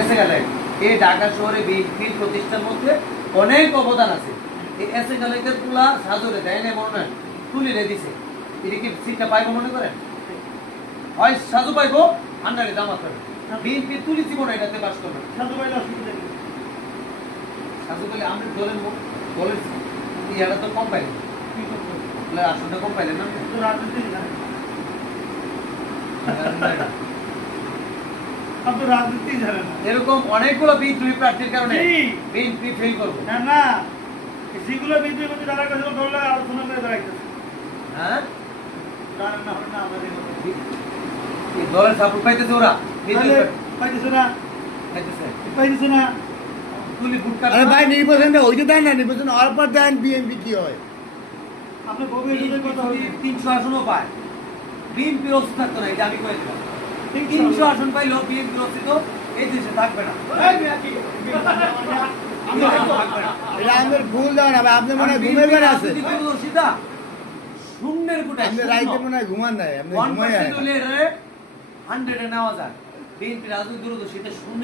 এসে গেলে এই ঢাকা শহরে বিএনপির প্রতিষ্ঠার মধ্যে অনেক অবদান আছে। এই এসে গেলে তুলা সাজরে দেয় না মনে হয় তুলি রে দিছে, এটা কি সিটটা পাইবো মনে করেন? হয় সাজু পাইবো আন্ডারে জামা করে বিএনপি তুলি দিব না, এটাতে বাস করবে সাধু পাইলে অসুবিধা নেই। সাজু পাইলে আমরা দলের ইয়াটা তো কম পাইলেন, কি করবো? আসনটা কম পাইলেন না। তো রাজনীতি জানেন। আপনি রাজনীতি জানেন না। এরকম অনেকগুলো বিদ্রোহী প্রার্থীর কারণে জি। বিএনপি ফেল করবো। না না, যেগুলো বিদ্রোহী করতে তারা কাছে ধরলে আলোচনা করে দাঁড়াইতেছে। হ্যাঁ, জানেন না হয় না আমাদের কথা। এই দলের সাপোর্ট পাইতেছে ওরা, বিদ্রোহী তাহলে প্রার্থী পাইতেছে না, পাইতেছে। পাইতেছে না। তুলি ভোট আরে কাটবে ভাই নির্বাচনটা হইতে দেন না, নির্বাচন হওয়ার পর দেন বিএনপি কি হয়। আপনি ভবিষ্যতের কথা যদি বলছেন। 300 আসনও পায় বিএনপির অস্তিত্ব থাকতো না, এটা আমি কয়ে দিলাম। 300 300 আসন পাইলেও বিএনপির অস্তিত্ব এই দেশে থাকবে না। এই মেয়ে কি? থাকবে না। এটা আমাদের ভুল দেওয়া না ভাই, আপনি মনে হয় ঘুমের ঘরে আছে, রাজনীতি দূরদর্শিতা শূন্যের কোটায় আপনি রাইতে মনে হয় ঘুমান নাই, আপনি ঘুমাই 1% হলে 100 এ নেওয়া যায়। বিএনপি রাজনীতি দূরদর্শিতা শূন্যের